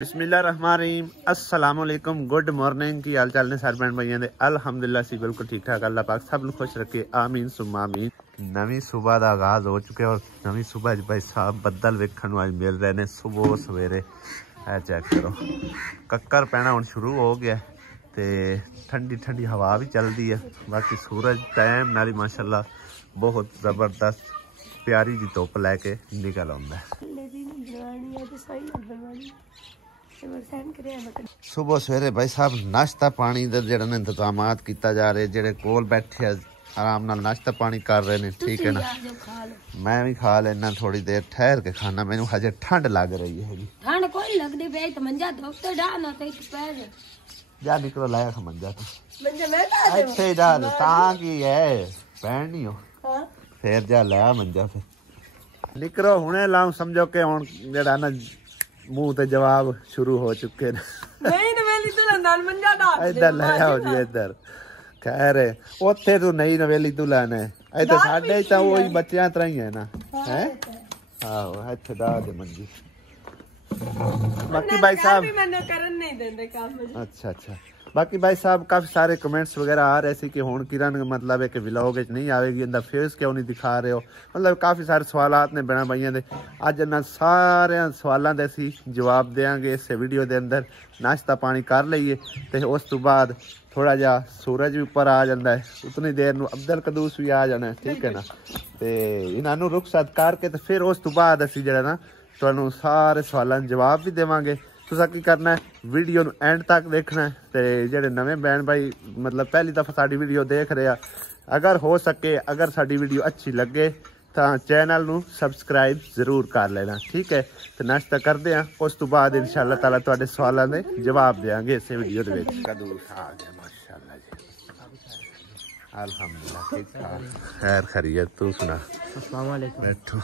बिस्मिल्लाहिर्रहमानिर्रहीम अस्सलाम वालेकुम गुड मॉर्निंग की हाल चाल ने सारे भैन भाइयों दे अल्हम्दुलिल्लाह सी बिल्कुल ठीक ठाक अल्लाह पाक सब ਨੂੰ खुश रखे आमीन सुम्मा आमीन। नवी सुबह का आगाज हो चुके और नवी सुबह भाई साहब बदल वेखण नूं मिल रहे ने सुबह सवेरे चेक करो कक्कर पैना हुण शुरू हो गया ते ठंडी ठंडी हवा भी चलती है बाकी सूरज टाइम नाल माशाल्लाह बहुत जबरदस्त प्यारी जी धुप लैके निकल आउंदा है। सुबह सवेरे भाई साहब नाश्ता पानी का जो इंतजाम किया जा रहे जेडे कोल बैठे आराम नाल नाश्ता पानी कर रहे हैं ठीक है ना। मैं भी खा लेना थोड़ी देर ठहर के खाना मैनू हजे ठंड लग रही है ठंड कोई लगदी पे तो मंजा धोख तो डाना ते पैर जा निकलो लाया खा मंजा तो मंजा मैं अच्छे जा ता की है पैन नहीं हो फिर जा लाया मंजा फिर निकलो हुणे लाऊं समझो के हुण जेड़ा ना मुंह ते जवाब शुरू हो चुके ने नहीं नवेली दुल्हन नाल मंजा दा इधर ले आओ जी इधर खैर ओथे तू नहीं नवेली दुल्हन है इधर साडे ता वही बच्चियां तरह ही है ना हैं आओ इथे दा दे मंजी बाकी भाई साहब मैंने करन नहीं देंदे काम अच्छा अच्छा बाकी भाई साहब काफी सारे कमेंट्स वगैरह आ रहे थे कि हुण किरण मतलब है कि व्लॉग नहीं आएगी इंदा फेस क्यों नहीं दिखा रहे हो मतलब काफ़ी सारे सवालात ने बहना भाइयों के अज इन्होंने सारे सवालों के असी जवाब देंगे इस वीडियो के अंदर। नाश्ता पानी कर लीए तो उस तो बाद थोड़ा जा सूरज भी उपर आ जाता है उतनी देर में अब्दुल कदूस भी आ जाना है ठीक है ना तो इन्हों रुखसत करके तो फिर उस तो बाद असी जो ना तुहानू सारे सवालों के जवाब भी देवांगे। तुसा की करना है वीडियो नू एंड तक देखना है तो जेडे नवे बहन भाई मतलब पहली दफ़ा साडी वीडियो देख रहे अगर हो सके अगर साडी वीडियो अच्छी लगे तो चैनल नू सबसक्राइब जरूर कर लेना ठीक है। तो नाश्ता करते हैं उस तो बाद इंशाअल्लाह ताला तुहाडे सवालों के जवाब देंगे इस वीडियो दे विच। कदूस आ गया माशाअल्लाह जी अल्हम्दुलिल्लाह ठीक ठाक खैर खैरियत तू सुना अस्सलाम वालेकुम बैठो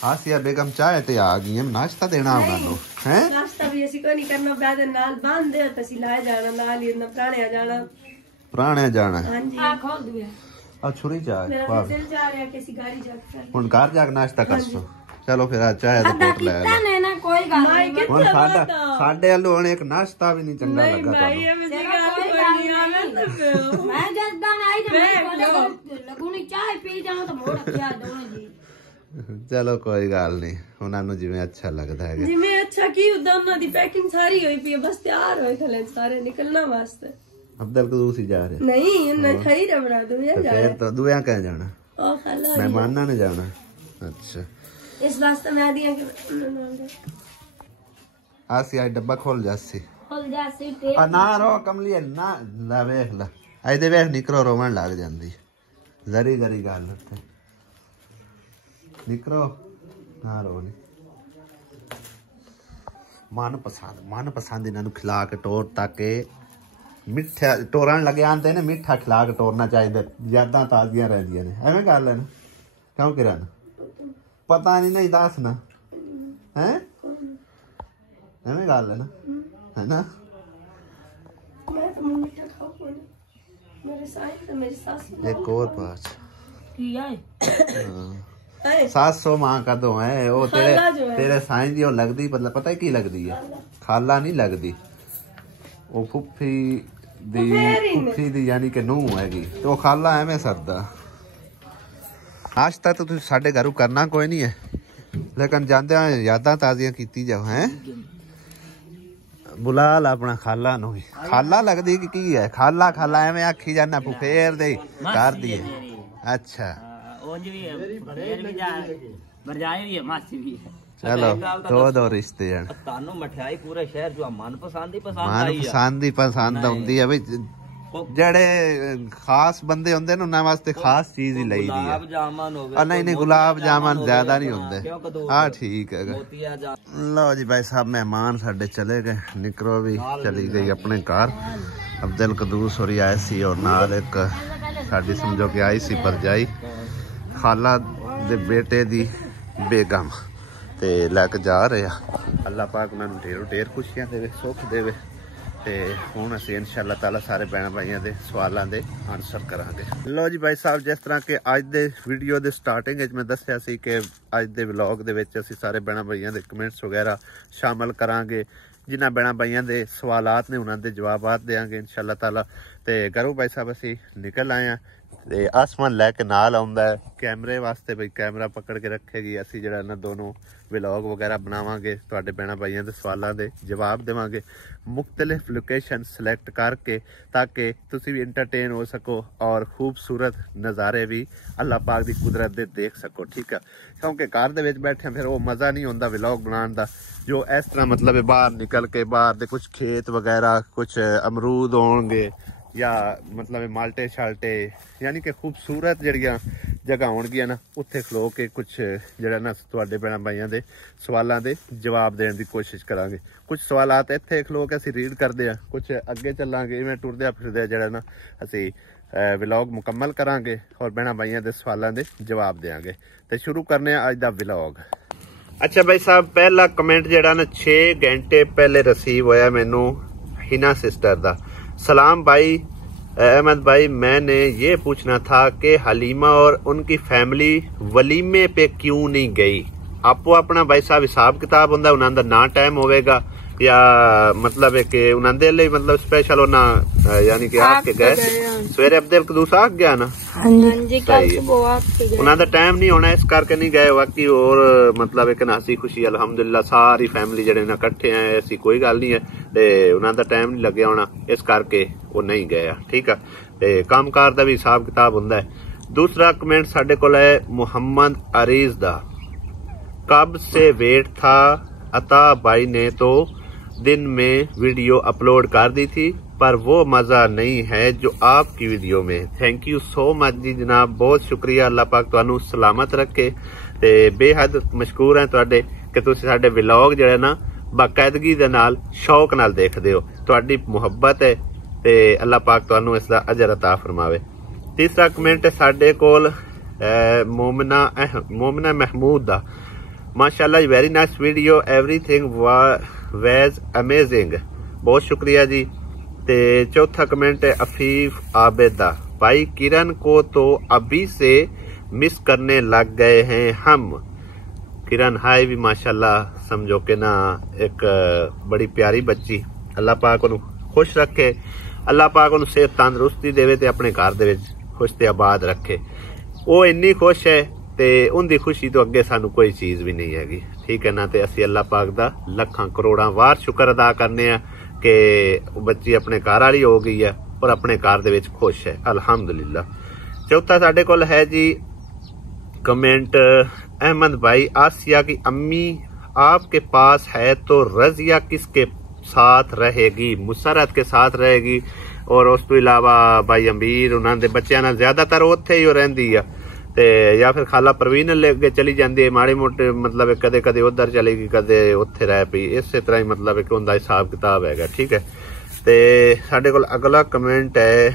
आसिया बेगम चाहे ते आ गई हम नाश्ता देना उन्होंने हैं नाश्ता भी ऐसी कोई नहीं करना बैद नाल बांध दे तो सी लाए जाना नाल ही पुराने जाना हां जी आ खोल दिया आ छुरी चाय मेरा दिल जा रहा है किसी गाड़ी जाकर हुन घर जाके नाश्ता करसो चलो फिर आ चाय दा कोट ले आ ना कोई गल नहीं हुन साडे वालो हुन एक नाश्ता भी नहीं चंगा लगा तो भाई मैं जी गल कोई नहीं आवे मैं जदा आई तो लगूनी चाय पी जाऊं तो मोड़ क्या दोनों जी चलो कोई गल नहीं उन्होंने जिवें अच्छा लगता है जिवें अच्छा की उन्हां दी पैकिंग सारी होई पई बस तैयार होए खले सारे निकलना वास्ते अब्दुल कदूस ही जा रहे नहीं उन्हें खरीद बना दुनिया जा रहे तो दुनिया कहां जाना ओ खाला मेहमानां ने जाना अच्छा इस वास्ते मैं दिया कि आसी डब्बा खोल जासी ना रो कमली ना ला वेख ला आई दे वेख निकरो रोवन लग जांदी जरी जरी गल उत्ते निकरो ना रो नहीं मन पसंद इन्हों खिला के टोर ताके मिठा टोरन लगे आते ने मिठा खिला के टोरना चाहिए यादां ताजियां रहिंदियां ने एवें गल है ना क्यों किरण पता नहीं दस ना हैं एवें गल है ना एक और पास 700 मां का दो है वो तेरे साईं दी लगदी मतलब पता है की लगदी है खाला नहीं लगदी वो फुफी दी यानी कि नूह हैगी तो खाला एवें सरदा आज तक तो तुसीं साडे घरों करना कोई नहीं है लेकिन जांदे यादां ताज़ियां कीती जाओ हैं बुला ला अपना खाला नूं खाला लगदी की है खाला खाला एवें आखी जाना फुफेर दे कर दी अच्छा चलो दो रिश्ते मठियाई पूरे शहर जो मनपसंद ही पसंद आउंदी है भाई जेड़े खास बंदे होंदे ना उन्हां वास्ते खास चीज ही लई दी है नहीं गुलाब जामुन ज्यादा नहीं होंदे हाँ ठीक है लो जी भाई साहब मेहमान साडे चले गए निकरो भी चली गई अपने घर अब्दुल कदूस होरी आए सी और नाल एक साडी समझो कि आई सी भरजाई खाला दे बेटे दी बेगम ते लैके जा रहे अल्लाह पाक उन्होंने ढेरों ढेर खुशियां देवे सुख देवे ਤੇ ਹੁਣ ਅਸੀਂ ਇਨਸ਼ਾਅੱਲਾ ਤਾਲਾ ਸਾਰੇ ਭੈਣਾਂ ਭਾਈਆਂ ਦੇ ਸਵਾਲਾਂ ਦੇ ਆਨਸਰ ਕਰਾਂਗੇ। ਲੋ ਜੀ ਭਾਈ ਸਾਹਿਬ, ਜਿਸ ਤਰ੍ਹਾਂ ਕਿ ਅੱਜ ਦੇ ਵੀਡੀਓ ਦੇ ਸਟਾਰਟਿੰਗ ਵਿੱਚ ਮੈਂ ਦੱਸਿਆ ਸੀ ਕਿ ਅੱਜ ਦੇ ਵਲੌਗ ਦੇ ਵਿੱਚ ਅਸੀਂ ਸਾਰੇ ਭੈਣਾਂ ਭਾਈਆਂ ਦੇ ਕਮੈਂਟਸ ਵਗੈਰਾ ਸ਼ਾਮਲ ਕਰਾਂਗੇ। ਜਿਨ੍ਹਾਂ ਭੈਣਾਂ ਭਾਈਆਂ ਦੇ ਸਵਾਲਾਤ ਨੇ ਉਹਨਾਂ ਦੇ ਜਵਾਬਾਤ ਦੇਵਾਂਗੇ ਇਨਸ਼ਾਅੱਲਾ ਤਾਲਾ। ਤੇ ਘਰੋਂ ਭਾਈ ਸਾਹਿਬ ਅਸੀਂ ਨਿਕਲ ਆਏ ਹਾਂ ਤੇ ਆਸਮਾਨ ਲੈ ਕੇ ਨਾਲ ਆਉਂਦਾ ਹੈ ਕੈਮਰੇ ਵਾਸਤੇ, ਬਈ ਕੈਮਰਾ ਪਕੜ ਕੇ ਰੱਖੇਗੀ। ਅਸੀਂ ਜਿਹੜਾ ਨਾ ਦੋਨੋਂ ਵਲੌਗ ਵਗੈरह ਬਣਾਵਾਂਗੇ, ਤੁਹਾਡੇ ਭੈਣਾਂ ਭਾਈਆਂ ਦੇ ਸਵਾਲਾਂ ਦੇ ਜਵਾਬ ਦੇਵਾਂਗੇ ਮੁਖਤਲਿਫ ਲੋਕੇਸ਼ਨ ਸਿਲੈਕਟ ਕਰਕੇ, ताकि ਤੁਸੀਂ ਵੀ ਇੰਟਰਟੇਨ ਹੋ ਸਕੋ और खूबसूरत नज़ारे भी अल्लाह पाक ਦੀ ਕੁਦਰਤ ਦੇ ਦੇਖ ਸਕੋ। ਠੀਕ ਹੈ, ਕਿਉਂਕਿ ਘਰ ਦੇ ਵਿੱਚ ਬੈਠੇ ਫਿਰ ਉਹ ਮਜ਼ਾ ਨਹੀਂ ਹੁੰਦਾ ਵਲੌਗ ਬਣਾਉਣ ਦਾ ਜੋ ਇਸ ਤਰ੍ਹਾਂ ਮਤਲਬ ਬਾਹਰ ਨਿਕਲ ਕੇ ਬਾਹਰ ਦੇ ਕੁਝ ਖੇਤ ਵਗੈरह ਕੁਝ ਅਮਰੂਦ ਹੋਣਗੇ ਜਾਂ ਮਤਲਬ ਮਾਲਟੇ ਸ਼ਾਲਟੇ ਯਾਨੀ ਕਿ ਖੂਬਸੂਰਤ ਜਿਹੜੀਆਂ ਜਗ੍ਹਾ ਹੋਣਗੀਆਂ ਨਾ ਉੱਥੇ ਖਲੋ ਕੇ ਕੁਝ ਜਿਹੜਾ ਨਾ ਤੁਹਾਡੇ ਭੈਣਾਂ ਭਾਈਆਂ ਦੇ ਸਵਾਲਾਂ ਦੇ ਜਵਾਬ ਦੇਣ ਦੀ ਕੋਸ਼ਿਸ਼ ਕਰਾਂਗੇ। ਕੁਝ ਸਵਾਲਾਤ ਇੱਥੇ ਖਲੋ ਕੇ ਅਸੀਂ ਰੀਡ ਕਰਦੇ ਆ, ਕੁਝ ਅੱਗੇ ਚੱਲਾਂਗੇ ਇਵੇਂ ਟੁਰਦਿਆਂ ਫਿਰਦਿਆਂ ਜਿਹੜਾ ਨਾ ਅਸੀਂ ਵਲੌਗ ਮੁਕੰਮਲ ਕਰਾਂਗੇ ਔਰ ਭੈਣਾਂ ਭਾਈਆਂ ਦੇ ਸਵਾਲਾਂ ਦੇ ਜਵਾਬ ਦੇਵਾਂਗੇ। ਤੇ ਸ਼ੁਰੂ ਕਰਨੇ ਆ ਅੱਜ ਦਾ ਵਲੌਗ। अच्छा भाई साहब, पहला कमेंट जड़ा ना 6 घंटे पहले रिसीव होया मैनू हिना सिस्टर दा। सलाम भाई अहमद भाई, मैंने ये पूछना था कि हलीमा और उनकी फैमिली वलीमे पे क्यों नहीं गई? आपो अपना भाई साहब हिसाब किताब हुंदा, उन्हां दा ना टाइम होवेगा या मतलब है कि उन्हां दे लई मतलब स्पेशल होना यानी कि आके गए सवेरे अब्दुल कदूस आ गया ना। हां जी, कल सुबह आके गए। उन्हां दा टाइम नहीं होना इस करके नहीं गए। बाकी और मतलब है कि हसी खुशी अल्हम्दुलिल्लाह सारी फैमिली जड़े ना इकट्ठे हैं, ऐसी कोई गल नहीं है ते उन्हां दा टाइम नहीं लगे होना इस करके वो नहीं गए। ठीक है, ते कामकार दा भी हिसाब किताब हुंदा है। दूसरा कमेंट साडे कोल है मोहम्मद अरीज दा। कब से वेट था, अता भाई ने तो दिन में वीडियो अपलोड कर दी थी पर वो मजा नहीं है जो आपकी वीडियो में। थैंक यू सो मच जी जनाब, बहुत शुक्रिया। अल्लाह पाक तुहानू सलामत रखे ते बेहद मशकूर है तुहाडे कि तुसीं साडे व्लॉग जिहड़े ना बाकायदगी दे नाल शौक नाल देखदे हो। तुहाडी मुहब्बत है ते अल्लाह पाक तुहानू इसदा अजर अता फरमावे। तीसरा कमेंट है साडे कोल मोमिना महमूद दा। माशाल्लाह very nice video, everything was amazing, बहुत शुक्रिया जी। ते चौथा कमेंट है अफीफ आबिद दा। भाई किरण को तो अभी से मिस करने लग गए हैं हम। किरण हाय भी माशाल्लाह समझो के ना एक बड़ी प्यारी बच्ची, अल्लाह पाक उन्हें खुश रखे, अल्लाह पाक उन्हें सेहत तंदुरुस्ती देवे ते अपने घर दे विच खुश ते आबाद रखे। वो इन्नी खुश है ते उनकी खुशी तो अगे सानू कोई चीज भी नहीं हैगी। ठीक है ना, ते असी अल्लाह पाक दा लखां करोड़ां वार शुक्र अदा करने आ कि बच्ची अपने घर वाली हो गई है और अपने घर दे विच खुश है अल्हम्दुलिल्लाह। चौथा साडे कोल है जी कमेंट अहमद भाई, आसिया की अम्मी आपके पास है तो रजिया किसके साथ रहेगी? मुसरत के साथ रहेगी और उस तो इलावा भाई अमीर उन्होंने बच्चों नाल ज्यादातर उत्थे ही रहिंदी आ ते या फिर खाला परवीन लेके चली जाती है माड़े मोटे मतलब कदे कदे उधर चलेगी कदे उत्थे रह पई। इस तरह ही मतलब कि उनका हिसाब किताब है। ठीक है, ते साडे कोल अगला कमेंट है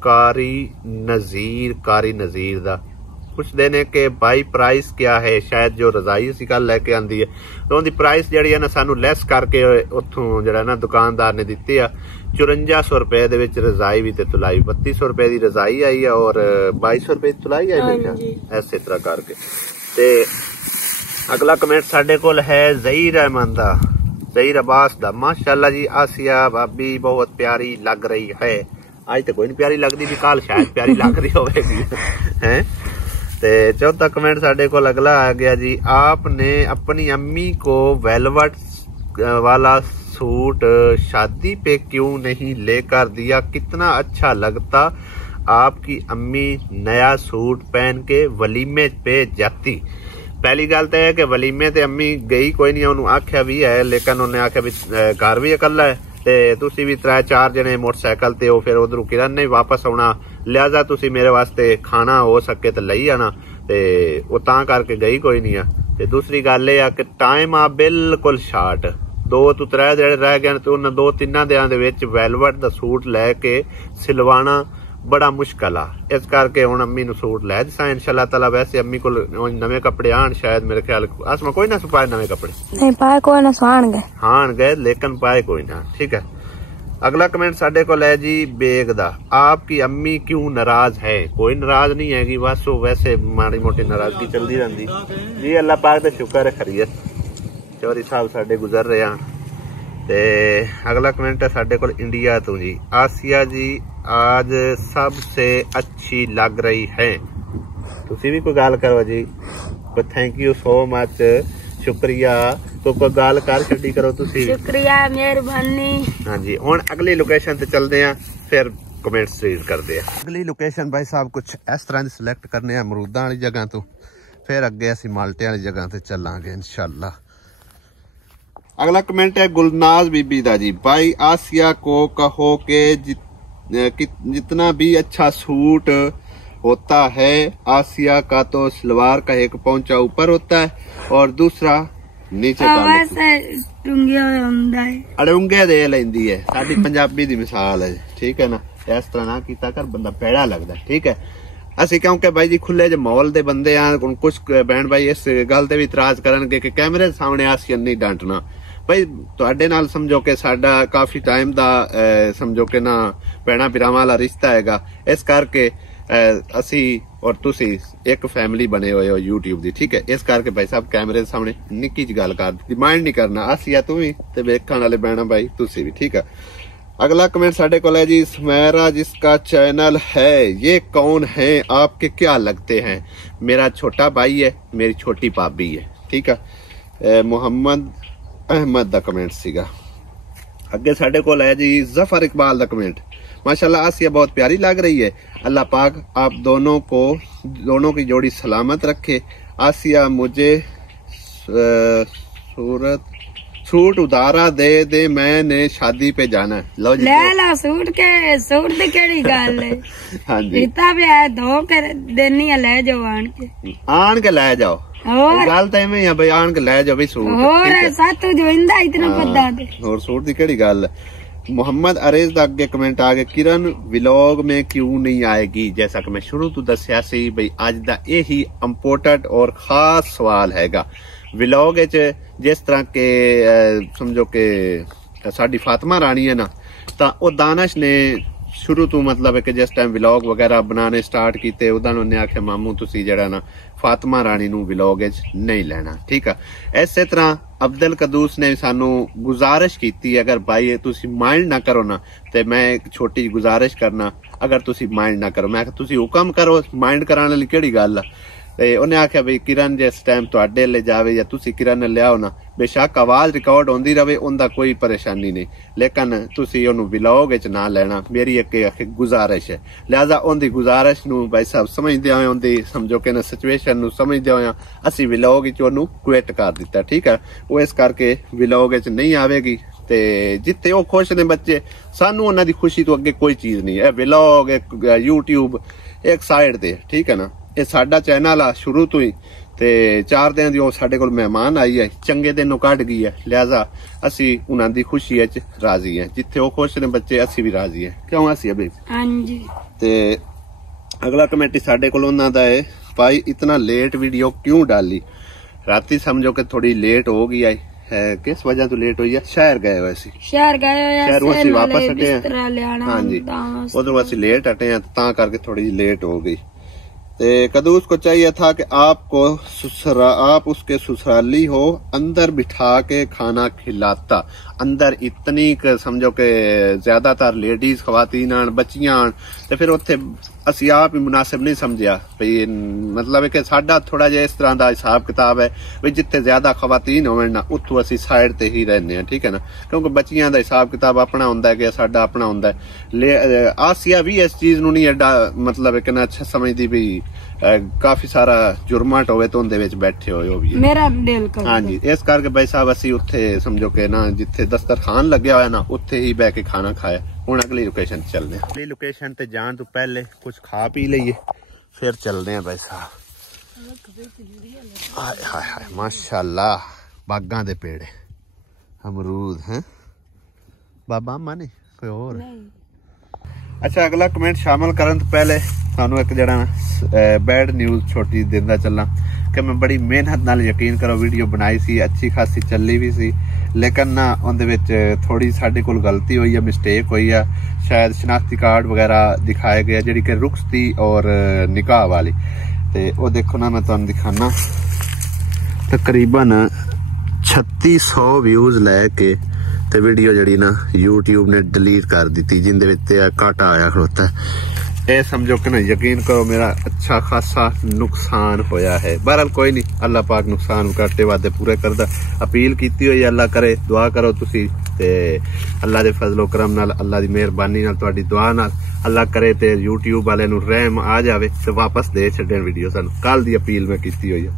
कारी नज़ीर दा। पुछदे ने कि भाई प्राइस क्या है? शायद जो रजाई असीं कल लैके आंदी है तो उनकी प्राइस जिहड़ी है ना सानू लैस करके उत्थों जिहड़ा ना दुकानदार ने दित्ती आ 5400 रुपए दे विच रजाई भी ते तुलाई। 3200 रुपए की रजाई आई है और 2200 रुपए की तुलाई आई मेरे ख्याल ऐसे तरह करके। ते अगला कमेंट साडे कोल है ज़हीर अहमद दा, ज़हीर अब्बास दा। माशाल्लाह जी आसिया भाभी बहुत प्यारी लग रही है। आज तो कोई नहीं प्यारी लगती भी, कल शायद प्यारी लग रही होगी हैं। ते चौथा कमेंट साडे कोल अगला आ गया जी, आपने अपनी अम्मी को वेलवेट वाला सूट शादी पे क्यों नहीं लेकर दिया? कितना अच्छा लगता आपकी अम्मी नया सूट पहन के वलीमे पे जाती। पहली गल तो है कि वलीमे ते अम्मी गई कोई नहीं, उन्होंने आख्या भी है लेकिन उन्हें आख्या भी घर भी अकला है ते तुसी भी 3-4 जने मोटरसाइकिल ते हो, फिर उधरों किरण ने वापस आना, लिहाजा तुसी मेरे वास्ते खाना हो सके तो लई आना ते वो तां करके गई कोई नहीं है। ते दूसरी गल ये कि टाइम आ बिल्कुल शार्ट 2 तो 3 जेड़े रह गए तो उन्हें 2-3 दिनां दे विच वेलवेट दा सूट लैके सिलवाना बड़ा मुश्किल आ। इस करके हुण अम्मी नूं सूट लै दिसां इंशाअल्लाह ताला। वैसे अम्मी कोल नवे कपड़े आण शायद मेरे ख्याल आसमा कोई ना सुपाए नवे कपड़े नहीं पाए कोई ना सुआण गए हाण गए लेकिन पाए कोई ना। ठीक है, अगला कमेंट साडे को है जी बेग दा, आपकी अम्मी क्यों नाराज है? कोई नाराज नहीं हैगी, बस वो वैसे माड़ी मोटी नाराजगी चलती रहती जी। अल्लाह पाक दा शुक्र है, खैरियत। चौधरी साहब साडे गुजर रहे हैं। ते अगला कमेंट है साडे को इंडिया तो जी, आसिया जी आज सबसे अच्छी लग रही है। तुसी भी कोई गाल करो जी, थैंक यू सो मच, शुक्रिया। तो कोई गाल कर छड्डी करो तुसी, शुक्रिया मेहरबानी। हाँ जी, हुण अगली लोकेशन ते चलदे हैं, फिर कमेंट्स रीड करदे हैं। अगली लोकेशन भाई साहब कुछ इस तरह दी सिलेक्ट करने हैं, अमरूदां वाली जगह तो फिर अगे असीं माल्टे वाली जगह ते चलांगे इंशाअल्लाह। अगला कमेंट है गुलनाज बीबी दा जी, भाई आसिया को कहो के जितना भी अच्छा सूट होता है, आसिया का तो सलवार का एक पौंचा ऊपर होता है और दूसरा नीचे अड़ूंगे दे लेंदी है। साडी पंजाबी दी मिसाल है, ठीक है ना। इस तरह ना कीता कर, बंदा पैड़ा लगदा, ठीक है। ਅਸੀਂ क्योंकि भाई जी खुले जो माहौल दे बंदे आ, कुछ बहन भाई इस गल ते भी इतराज करनगे कि कैमरे सामने आसिया नहीं डांटना। भाई तुहाडे नाल समझो कि साडा काफी टाइम दा समझो कि ना भैणा भरावां वाला रिश्ता हैगा, इस करके असी और तुसी एक फैमिली बने हुए हो यूट्यूब दी, ठीक है। इस करके भाई साहब कैमरे सामने निक्की जी गल कर माइंड नहीं करना, आसिया तू भी ते वेखण वाले बहना भाई तुसी भी, ठीक है। अगला कमेंट साडे को है जी, सुमेरा जिसका चैनल है ये कौन है, आपके क्या लगते हैं? मेरा छोटा भाई है, मेरी छोटी भाभी है, ठीक है। मोहम्मद अहमद दा कमेंट सीगा। अगे साडे को है जी जफर इकबाल दा कमेंट, माशाल्लाह आसिया बहुत प्यारी लग रही है, अल्लाह पाक आप दोनों की जोड़ी सलामत रखे। आसिया मुझे सूट उधारा दे मैंने शादी पे जाना है। लो जी ले लो सूट दी केड़ी गल है। हाँ जी इतना भी है, धो के देनी है, ले जाओ आन के ले जाओ। गल तो इवें ही है भाई, आन के ले जाओ भाई सूट, और सातू जो इंदा इतना पता दे और सूट दी केड़ी गल है। मोहम्मद अरेज दा अगे कमेंट आ गया, किरण व्लॉग में क्यों नहीं आएगी? जैसा कि मैं शुरू तो दस्या सी भाई, अज दा यही इंपोर्टेंट और खास सवाल हैगा। व्लॉग जिस तरह के समझो के साडी फातिमा रानी है ना, तां ओ दानिश ने शुरू तो मतलब है कि जिस टाइम व्लॉग वगैरह बनाने स्टार्ट किते, उदां उन्हें आख्या मामू तुसी जेड़ा ना फातिमा रानी नू व्लॉग नहीं लेना, ठीक है। इसे तरह अब्दुल कदूस ने सानू गुजारिश की, अगर भाई तुसी माइंड ना करो ना, ते मैं एक छोटी गुजारिश करना, अगर तुसी माइंड ना करो, मैं तुसी हुक्म करो, माइंड कराने वाली केड़ी गल है। ते उन्हें आख्या भाई किरण जिस टाइम तुहाडे ले जावे या तुसी किरण ले आओ ना, बेशक आवाज रिकॉर्ड होंदी रहे, उनका कोई परेशानी नहीं, लेकिन तुसी ओनू व्लॉग च ना लेना, मेरी एक गुजारिश है। लिहाजा उनकी गुजारिश नू भाई साहब समझदे होए, उनकी समझो कि ना सिचुएशन नू समझदे होए असी व्लॉग च ओनू क्विट कर दिता, ठीक है। वो इस करके व्लॉग च नहीं आवेगी, ते जिथे वो खुश ने बच्चे, सानू उन्हां दी खुशी तो अगे कोई चीज नहीं है। व्लॉग एक यूट्यूब एक साइड ते, ठीक है ना। ये साडा चैनल आ शुरू तो ही, ते 4 दिन दी साडे कोल मेहमान आई है, चंगे दिनों कट गई है, लिहाजा असी उन्हां दी खुशी च राजी है। जिथे वो खुश ने बच्चे असी भी राजी है, क्यों आसी अभी? हां जी। ते अगला कमेंट साडे कोल उन्हां दा है, भाई इतना लेट वीडियो क्यों डाली? राती समझो कि थोड़ी लेट हो गई है, किस वजह तो लेट हुई है? शहर गए हुए सी, शहरों से वापस हटे हैं। हाँ जी, उधरों असी लेट हटे हैं, तां करके थोड़ी लेट हो गई। कदूस को चाहिए था कि आप उसके ससुराली हो, अंदर बिठा के खाना खिलाता। अंदर इतनी समझो के ज्यादातर लेडीज खवातीन आन, बच्चियां आन, ते फिर उत्थे असी आप ही मुनासिब नहीं समझिया भाई, मतलब है कि साडा थोड़ा जिहा इस तरह का हिसाब किताब है भाई, जिथे ज्यादा खवातीन होवे ना उत्थों असी साइड ते ही रहने हैं, ठीक है ना। क्योंकि बच्चियां दा हिसाब किताब अपना हुंदा है कि साडा अपना हुंदा है। आसिया भी इस चीज नू नहीं एडा मतलब है कि ना अच्छा समझदी भी, काफी सारा जुर्माट होवे तो उनदे विच बैठे होए हो भी मेरा दिल कर। हाँ जी, इस करके भाई साहब असी उत्थे समझो के ना जिथे दस्तरखान लगे होया ना उत्थे ही बैठ के खाना खाया। हुण अगली लोकेशन चलने, अगली लोकेशन ते जान तो पहले कुछ खा पी लईए, फिर चलते हैं भाई साहब। हाय हाय हाय माशाल्लाह, बागां दे पेड़, अमरूद हैं। बाबा अम्मा नहीं कोई और अच्छा अगला कमेंट शामिल करने तो पहले थानू एक जरा बैड न्यूज़ छोटी देंदा चलना कि मैं बड़ी मेहनत नाल यकीन करो वीडियो बनाई सी, अच्छी खासी चली भी सी, लेकिन ना उहदे विच थोड़ी साडे कोल गलती हुई है, मिस्टेक हुई है। शायद शनाख्ती कार्ड वगैरह दिखाए गए जिहड़ी कि रुखसती और निकाह वाली, ते वो देखो ना मैं तुहानू दिखाना तकरीबन 3600 व्यूज लैके ते वीडियो जड़ी ना यूट्यूब ने डिलीट कर दी जिंदे विच घाटा आया खड़ोता है। ये समझो कि ना यकीन करो मेरा अच्छा खासा नुकसान होया है। बहरहाल कोई नहीं, अल्लाह पाक नुकसान घाटे वादे पूरे करदा। अपील कीती हुई अल्लाह करे, दुआ करो तुसी ते अल्लाह दे फजलो करम नाल, अल्लाह दी मेहरबानी नाल, तुहाडी दुआ नाल अल्लाह करे ते यूट्यूब वाले नू रहम आ जावे ते वापस दे छड्डन वीडियो सानू। कल दी अपील मैं कीती हुई है।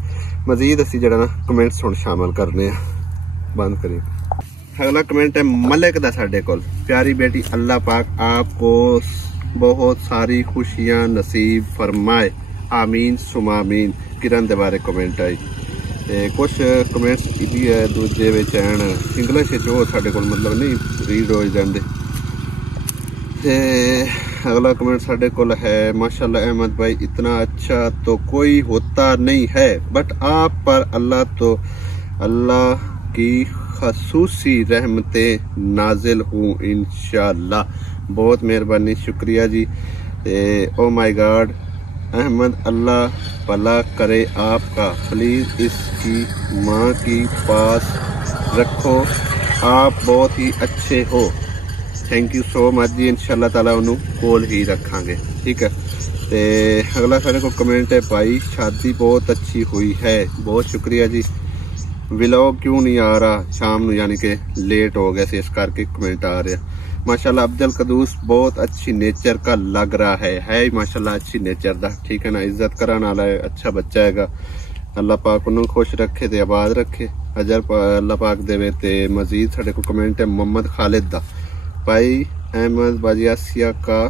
मजीद असी जड़ा ना कमेंट्स हुण शामिल करने बंद करिए। अगला कमेंट है मलिक दा साडे कोल, प्यारी बेटी अल्लाह पाक आपको बहुत सारी खुशियां नसीब फरमाए, आमीन सुमामीन। किरण दे बारे कमेंट आई, कुछ कमेंट्स इदी है दूजे विच आन इंग्लिश च, वो साडे कोल मतलब नहीं रीड हो जांदे। अगला कमेंट साडे कोल है, माशाल्लाह अहमद भाई इतना अच्छा तो कोई होता नहीं है, बट आप पर अल्लाह की खसूसी रहमतें नाजिल हूँ इंशाल्लाह। बहुत मेहरबानी, शुक्रिया जी। ओ माय गॉड अहमद अल्लाह भला करे आपका, प्लीज इसकी माँ की पास रखो, आप बहुत ही अच्छे हो। थैंक यू सो मच जी, इंशाल्लाह ताला उन्होंने कोल ही रखांगे, ठीक है। ते अगला सारे को कमेंट है, भाई शादी बहुत अच्छी हुई है, बहुत शुक्रिया जी। व्लॉग क्यों नहीं आ रहा शाम नू, यानी कि लेट हो गया से इस करके कमेंट आ रहा। माशाल्लाह अफजल कदूस बहुत अच्छी नेचर का लग रहा है ही माशाल्लाह अच्छी नेचर दा, ठीक है ना, इज्जत करने वाला है, अच्छा बच्चा हैगा। अल्लाह पाक उन्होंने खुश रखे ते आबाद रखे, अजर अल्लाह पाक देवे। ते मजीद साडे को कमेंट है मोहम्मद खालिद दा, भाई अहमद बाजियासिया का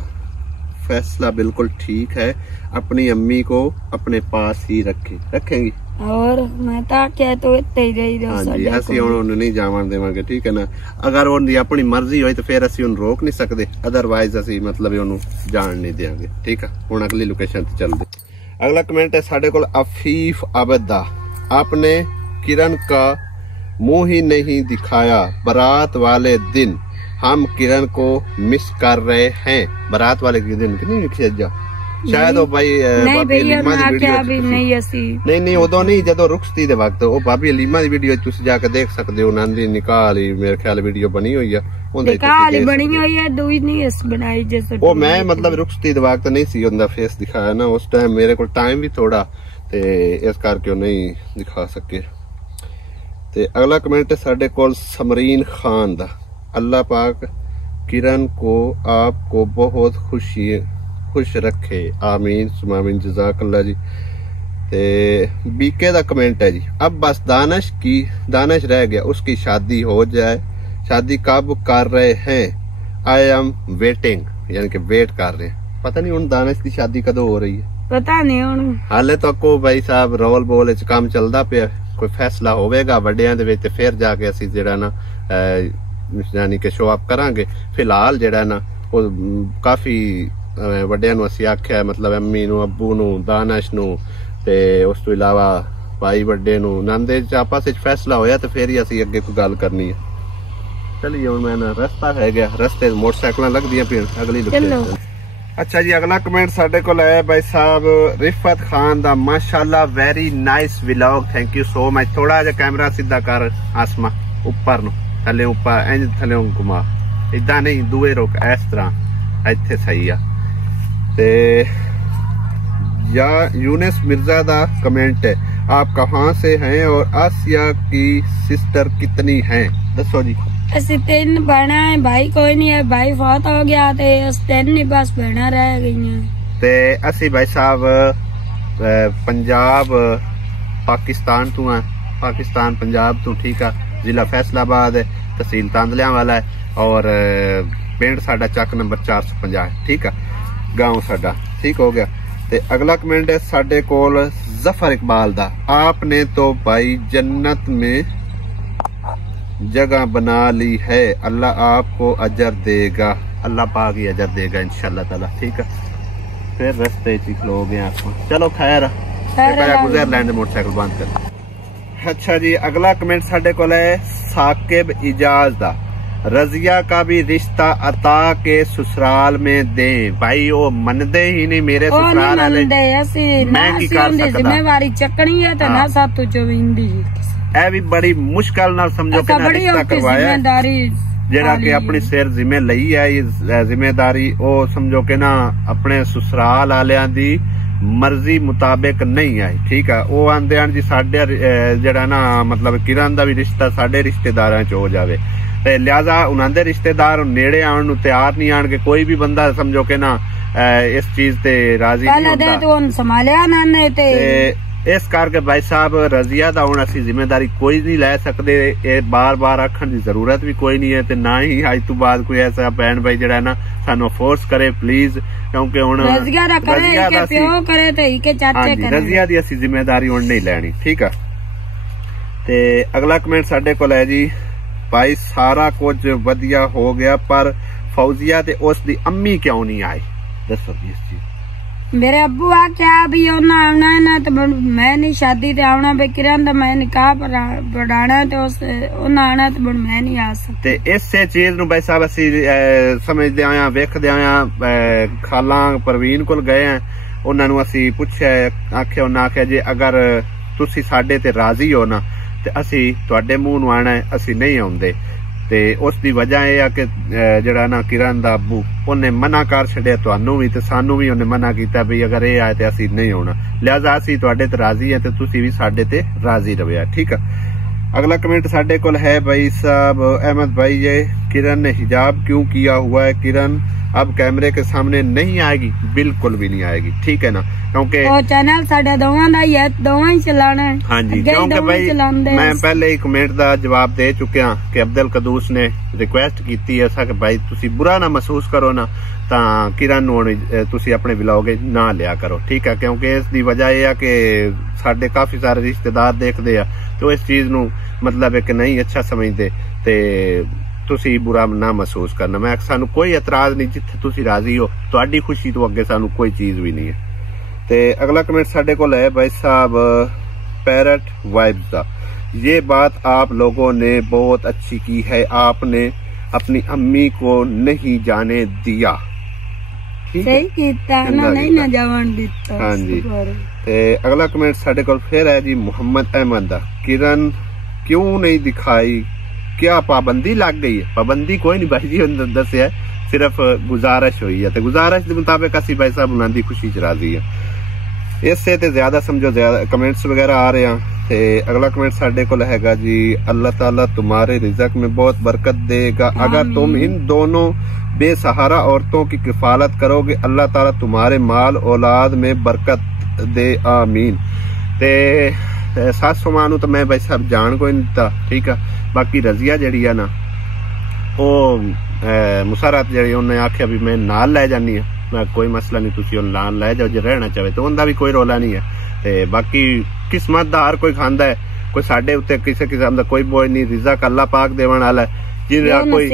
फैसला बिल्कुल ठीक है, अपनी अम्मी को अपने पास ही रखेंगी और मैं क्या तो इत्ते ही रही। हाँ जी, असी हुण नहीं जावन देवांगे, ठीक है ना। अगर उनकी अपनी मर्जी होई तो फिर असी उन्हें रोक नहीं सकते, अदरवाइज असी मतलब उन्हें जान नहीं देंगे, ठीक है। हुण अगली लोकेशन ते चलदे। अगला कमेंट है साडे कोल अफीफ आबद दा, आपने किरण का मुंह ही नहीं दिखाया, बारात वाले दिन हम किरण को मिस कर रहे हैं। बारात वाले के दिन नहीं लिखिया जा शायद वो भाई भाभी अलीमा दी वीडियो नहीं उदो नहीं जदों रुखसती दे वक्त वो भाभी अलीमा दी वीडियो तुसी जाके देख सकते हो। उन्हां दी निकाह वाली मेरे ख्याल वीडियो बनी हुई है, निकाह वाली बनी हुई है, दूई नहीं इस बनाई जैसे वो मैं मतलब रुखसती दे वक्त नहीं सी उनदा फेस दिखाया ना, उस टाइम मेरे को टाइम भी थोड़ा ते इस करके नहीं दिखा सके। ते अगला कमेंट है साडे कोल समरीन खान दा, अल्लाह पाक किरण को आपको बहुत खुश रखे, आमीन सुमामीन, जज़ाकल्लाह जी। ते बीके दा कमेंट है जी, अब बस दानिश रह गया, उसकी शादी हो जाए, शादी कब कर रहे हैं, आई एम वेटिंग, यानी कि वेट कर रहे हैं। पता नहीं उन दानिश की शादी कदों हो रही है, पता नहीं हुण हाले तो को भाई साहब रोल बोल च काम चलदा पिया, कोई फैसला होवेगा वड्डियां दे विच फिर जाके असी जेड़ा ना यानी कि शो अप करांगे। फिलहाल जेड़ा ना वो काफी वड्डियां नूं असी आख्या, मतलब अम्मी नूं, अब्बू नूं, दानिश नूं ते उस तो इलावा भाई वड्डे नूं, नंदे च आपस विच फैसला होया तो फिर ही असी अगे कोई गल करनी है। चलिए हुण मैं ना रस्ता है गया, रस्ते मोटरसाइकिल लगदियां पिन अगली लोकेशन। अच्छा जी अगला कमेंट साडे कोल है भाई साहब रिफत खान दा, माशाल्लाह very nice vlog, thank you so much. थोड़ा जा कैमरा सीधा कर आसमा ऊपर नु, थले ऊपर इंज थले घुमा, इदा नहीं दुए रोक, इस तरह इत्थे सही आ। ते या यूनिस मिर्जा दा कमेंट है, आप कहाँ से हैं और आसिया की सिस्टर कितनी हैं, दसो जी। असि 3 बहना है, भाई कोई नहीं है, भाई फौत हो गया थे, 3 ही बस बहना रह गई हैं। ते असी भाई साहब पंजाब पाकिस्तान तो हैं, पाकिस्तान पंजाब तो, ठीक है। जिला फैसलाबाद है, तहसील तांदलियां वाला है और पिंड साडा चक नंबर 450, ठीक है, गांव साडा, ठीक हो गया। ते अगला कमेंट है साडे कोल जफर इकबाल दा, आपने तो भाई जन्नत में जगह बना ली है, अल्लाह आपको अजर देगा, अल्लाह पाक ही अजर देगा इंशाल्लाह ताला। ठीक है, फिर रस्ते च खलो गए आप। चलो खैर गुजर लैंड मोटरसाइकिल बंद कर। अच्छा जी, अगला कमेंट साडे कोल है साकिब इजाज दा। रजिया का भी रिश्ता अता के ससुराल में दे। भाई वो मनदे ही नहीं मेरे ससुराल वाले, मैं की कर सकदा। जिम्मेवारी चकनी है तो ना सातों चोविंदी ए भी बड़ी मुश्किल नाल समझो कि ना रिश्ता करवाया जेड़ा कि अपनी सिर जिम्मे लई है। ये जिम्मेदारी वो समझो कि ना अपने ससुराल वालियां दी मर्जी मुताबिक नहीं आई। ठीक है, वो आंदे जी साडे जेड़ा ना मतलब किरण दा भी रिश्ता साडे रिश्तेदारां च हो जावे, ते लिहाजा उन्हां रिश्तेदार नेड़े आउण नूं तैयार नहीं आण के। कोई भी बंदा समझो कि ना इस चीज ते राजी नहीं होंदा। इस करके भाई साहब रजिया दा हुण असीं जिम्मेदारी कोई नहीं लै सकदे। ये बार बार आखण दी जरूरत भी कोई नहीं है, ते ना ही अज तो बाद कोई ऐसा भैन भाई जेड़ा ना सानू फोर्स करे प्लीज, क्योंकि हुण रजिया दी असीं जिम्मेदारी हुण नहीं लैनी। ठीक है, ते अगला कमेंट साडे कोल है जी, भाई सारा कुछ वधिया हो गया पर फौजिया ते उस दी अम्मी क्यों नहीं आई, दसो जी इस चीज। मेरे अब्बू आख्या भी उन्हें आना है ना, तो मैं नहीं शादी ते आना बे किरण दा मैं निकाह पढ़ाना तो उन्हें आना तो मैं नहीं आ सकती। इस चीज नूं भाई साहब असी समझदे आया वेखदे आया खाला परवीन कोल गए हैं, उन्हां नूं असी पुछया आख्या, उन्हां आख्या जी अगर तुसी साडे ते राजी हो ना ते असी तुहाडे मुंह नूं आना है, असी नहीं आउंदे। ते उस दी वजह यह है कि जड़ा ना किरण दा अब्बू उन्हें मना कर छड़िया, तुहानू भी ते सानू भी उन्हें मना किया भी अगर ये आए तो असी नहीं आना, लिहाजा असी तुहाडे ते राजी है ते तुसी भी साडे ते राजी रहो। ठीक है, अगला कमेंट साडे कोल है भाई साहब अहमद भाई, ये किरण ने हिजाब क्यों किया हुआ है? किरण अब कैमरे के सामने नहीं आएगी, बिल्कुल भी नहीं आएगी। ठीक है ना, क्योंकि चैनल साडा दोवां दा ही है, दोवां ही चलाना है। हाँ जी, क्योंकि भाई मैं पहले ही कमेंट दा जवाब दे चुकिया कि अब्दुल कदूस ने रिक्वेस्ट की है कि भाई तुसी बुरा ना महसूस करो ना, तां किरण नूं तुसी अपने व्लॉग ना लिया करो। ठीक है, क्योंकि इस दी वजह यह है कि साडे काफी सारे रिश्तेदार देखते हैं तो इस चीज नूं मतलब है कि नहीं अच्छा समझते, ते तुसी बुरा ना महसूस करना। मैं सानू कोई एतराज नहीं, जिथे तुसी राजी हो तुहाडी खुशी तो अगे सानू कोई चीज भी नहीं है। ते अगला कमेंट साडे कोल है भाई साहब पैरट वाइब्स दा। ये बात आप लोगों ने बहुत अच्छी की है, आपने अपनी अम्मी को नहीं जाने दिया। सही कीता ना, नहीं ना जावन दिता। हाँ जी, ते अगला कमेंट साडे कोल फिर है जी मोहम्मद अहमद दा। किरण क्यों नहीं दिखाई, क्या पाबंदी लग गई है? पाबंदी कोई नहीं भाई जी, दसिया सिर्फ गुजारिश हुई है, तो गुजारिश के मुताबिक असी भाई साहब उन्हां दी खुशी च राजी है। इससे ते ज्यादा समझो ज्यादा कमेंट्स वगैरह आ रहे हैं। ते अगला कमेंट साडे कोल हैगा जी, अल्लाह ताला तुम्हारे रिज़्क में बहुत बरकत देगा, अगर तुम इन दोनों बेसहारा औरतों की किफालत करोगे अल्लाह ताला तुम्हारे माल औलाद में बरकत दे, आमीन। ते 700 मानू तो मैं भाई साहब जान कोई नहीं दिता। ठीक है, बाकी रजिया जड़ी है ना वो मुसरत जी उन्हें आख्या भी मैं नाल लै जानी है, मैं कोई मसला नहीं, तुसी नाल लै जाओ जे रहना चाहे तो उनका भी कोई रोला नहीं है। ते बाकी किस्मत दा हर कोई खांदा है, कोई साडे उत्ते किसी किस्म दा कोई बोझ नहीं, रिज़्क अल्लाह पाक देवन वाला है। जिहड़ा कोई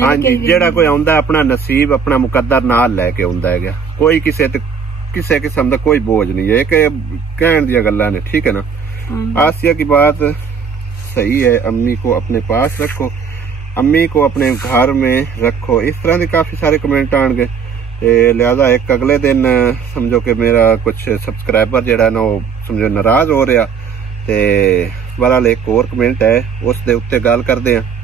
हाँ जी जेड़ा कोई आउंदा अपना नसीब अपना मुकद्दर नाल लैके आउंदा है, कोई किसी किस्म का कोई बोझ नहीं है, कहण दी गल्लां ने। ठीक है ना, आसिया की बात सही है, अम्मी को अपने पास रखो, अम्मी को अपने घर में रखो। इस तरह के काफी सारे कमेंट आन गए, लिहाजा एक अगले दिन समझो कि मेरा कुछ सब्सक्राइबर जेड़ा ना वो समझो नाराज हो रहा, ते बहरहाल एक और कमेंट है उस दे उत्ते गल करदे हैं।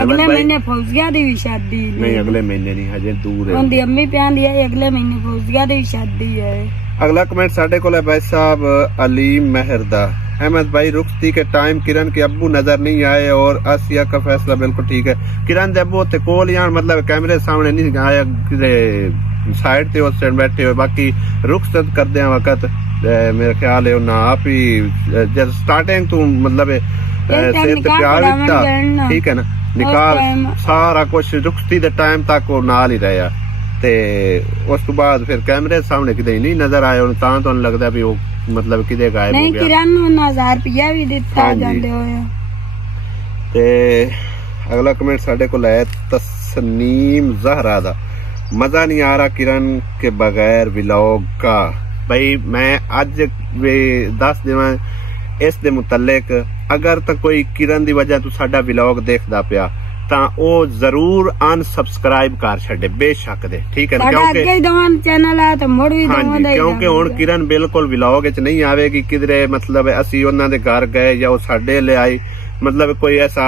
अगले महीने फौजिया दी भी शादी नहीं, अगले महीने नहीं, हजे दूर है, उनदी अम्मी प्यान दी है, अगले महीने फौजिया दी शादी है। अगला कमेंट साडे कोल है भाई साहब अली मेहरदा। अहमद भाई रुखती के टाइम किरण के अब्बू नजर नहीं आए और आसिया का फैसला बिल्कुल ठीक है। किरण दे अब्बू ते कोल यार मतलब कैमरे सामने नहीं आया, साइड ते उस साइड बैठे हुए, बाकी रुखसत करदे हैं वक्त मेरे ख्याल है ना आप ही जब स्टार्टिंग तू मतलब से प्यार दिता। ठीक है ना, निकाल सारा कुछ रुखती दे टाइम तक वो नाल ही रहा, ते उस तो बाद फिर कैमरे सामने किते नहीं नजर आए, तां तो लगदा भी वो मतलब किते गायब हो गया। नहीं किरण नूं 1000 रुपया भी दिता जांदे होए। ते अगला कमेंट साडे कोल है तस्नीम ज़हरा दा मजा नहीं आ रहा किरण के बगैर व्लॉग का। भाई मैं अज वे दस देवां इस दे मुतल्लिक, अगर तो कोई किरण दी वजह तो साडा व्लॉग देखदा पिया तां ओ जरूर अनसबसक्राइब कर छड़े बेशक दे, ठीक है ना, क्योंकि चैनल है तो मुड़ भी क्योंकि हुण किरण बिल्कुल व्लॉग च नहीं आवेगी किधरे, मतलब असी उन्हां दे घर गए या वो साडे ले आई, मतलब कोई ऐसा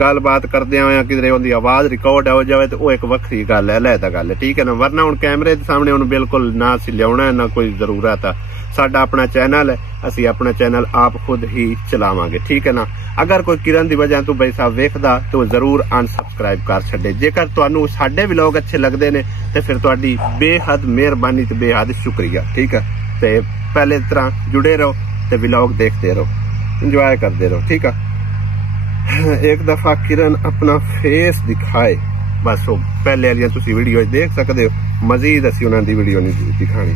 गलबात करदे या किधरे उनकी आवाज रिकॉर्ड हो जाए तो वो एक वक्री गल है, अलहदा गल है, ठीक है ना। वरना हुण कैमरे दे सामने हुण बिल्कुल ना असी लियाउणा ना कोई जरूरत है। साडा अपना चैनल है, असी अपना चैनल आप खुद ही चलावांगे, ठीक है ना। अगर कोई किरण दी वजह तो भाई साहब वेखदा तो जरूर अनसबसक्राइब कर छड्डे। जेकर तुहानू साडे व्लॉग अच्छे लगदे ने ते फिर तुहाडी बेहद मेहरबानी ते बेहद शुक्रिया, ठीक है। ते पहले तरह जुड़े रहो ते व्लॉग देखते रहो, इंजॉय करते रहो, ठीक है। एक दफा किरण अपना फेस दिखाए, बस वो पहले वाली तुसी वीडियो देख सकते हो, मजीद असी उन्हां दी वीडियो नहीं दिखानी।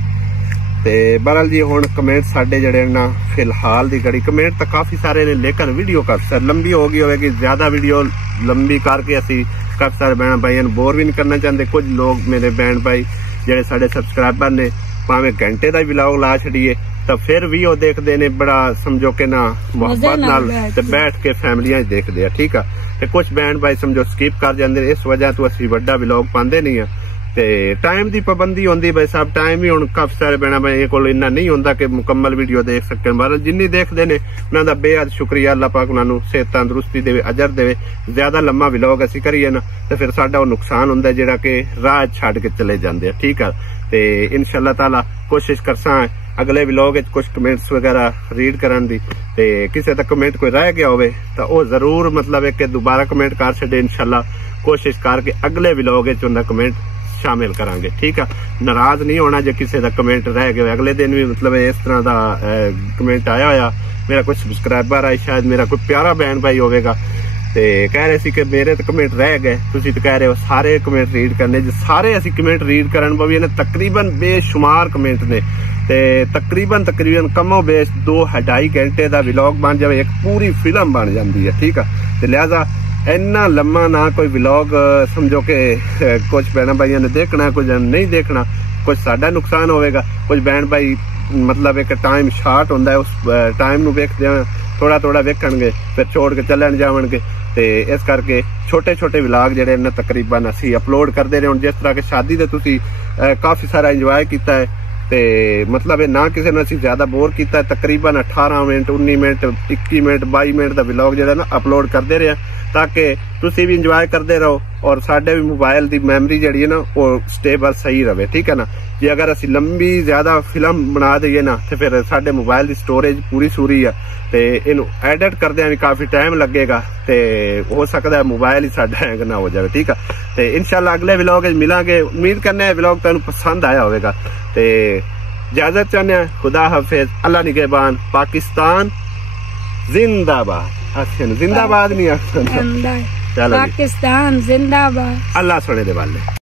ते बहरहाल जी हुण कमेंट साडे जड़े ना फिलहाल दी घड़ी कमेंट तो काफी सारे ने, लेकिन वीडियो काफी लंबी हो गई होगी, ज्यादा वीडियो लंबी करके असी काफी सारे बहन भाई बोर भी नहीं करना चाहते। कुछ लोग मेरे बहन भाई जेडे साडे सबसक्राइबर ने भावें घंटे का व्लॉग ला छड़िए तो फिर भी वो देखते ने बड़ा समझो के ना मुहब्बत नाल ते बैठ के फैमिलियां देखते हैं, ठीक है। ते कुछ बहन भाई समझो स्किप कर जाते, इस वजह तो असी बड़ा व्लॉग पाते नहीं है। ते टाइम की पाबंदी होंदी भाई साहब, टाइम ही हुण काफी सारे बहन भाई कोल इन्ना नहीं होंदा कि मुकम्मल वीडियो देख सकते। बहरहाल जिन्नी देखते ने उन्हां दा बेहद शुक्रिया, अल्लाह पाक उन्हां नूं सेहत तंदुरुस्ती देवे, अजर देवे। ज्यादा लम्मा व्लॉग असी करिए ना तो फिर साडा नुकसान हुंदा जेड़ा कि राह छड्ड के चले जांदे हैं, ठीक है। ते इंशाअल्लाह ताला कोशिश करसां अगले व्लॉग विच कुछ कमेंट्स वगैरह रीड करन दी, ते किसी दा कमेंट कोई रह गया होवे तो वो जरूर मतलब है कि दोबारा कमेंट कर छड्डे। इंशाअल्लाह कोशिश करके अगले व्लॉग विच उनका कमेंट शामिल करांगे, ठीक है। नाराज नहीं होना जो किसी का कमेंट रह गया, अगले दिन भी मतलब इस तरह का कमेंट आया होया, मेरा कुछ सबसक्राइबर आए, शायद मेरा कोई प्यारा बहन भाई होगा, ते कह रहे सी कि मेरे तो कमेंट रह गए, तुसी तो कह रहे हो सारे कमेंट रीड करने, जो सारे असी कमेंट रीड करन भी ने तकरीबन बेशुमार कमेंट ने, ते तकरीबन कमो बेश 2-2.5 घंटे का व्लॉग बन जाए, एक पूरी फिल्म बन जाती है, ठीक है। तो लिहाजा इन्ना लम्मा ना कोई व्लॉग समझो के कुछ बहन भाइयों ने देखना, कुछ नहीं देखना, कुछ साडा नुकसान होगा, कुछ बहन भाई मतलब एक टाइम शार्ट होंदा है, उस टाइम नूं वेखदे थोड़ा थोड़ा वेखणगे फिर छोड़ के चलन जावणगे। ते इस करके छोटे छोटे व्लॉग जिहड़े ने तकरीबन असी अपलोड करते रहे। जिस तरह के शादी दे तुसी काफी सारा इंजॉय किया है, ते मतलब ना किसी ने असी ज्यादा बोर किया, तकरीबन 18 मिनट 19 मिनट 21 मिनट 22 मिनट का व्लॉग जिहड़ा ना अपलोड करते रहे, ताकि तुसी भी इंजॉय करते रहो और साडे भी मोबाइल की मैमरी जिहड़ी है ना वो स्टेबल सही रहे, ठीक है ना। जे अगर असी लंबी ज्यादा फिल्म बना दईए ना तो फिर साडे मोबाइल की स्टोरेज पूरी सूरी है, ते इनू एडिट करदे भी काफी टाइम लगेगा, ते हो सकता है मोबाइल ही साडा हैंग ना हो जाए, ठीक है। ते इंशाल्लाह अगले व्लॉग मिलांगे, उम्मीद करने व्लॉग तुहानू पसंद आया होगा। ते इजाजत चाहते हैं, खुदा हाफिज, अल्लाह निगहबान, पाकिस्तान जिंदाबाद। अच्छा जिंदाबाद नहीं आखदा, पाकिस्तान जिंदाबाद, अल्लाह सुने दे वाले।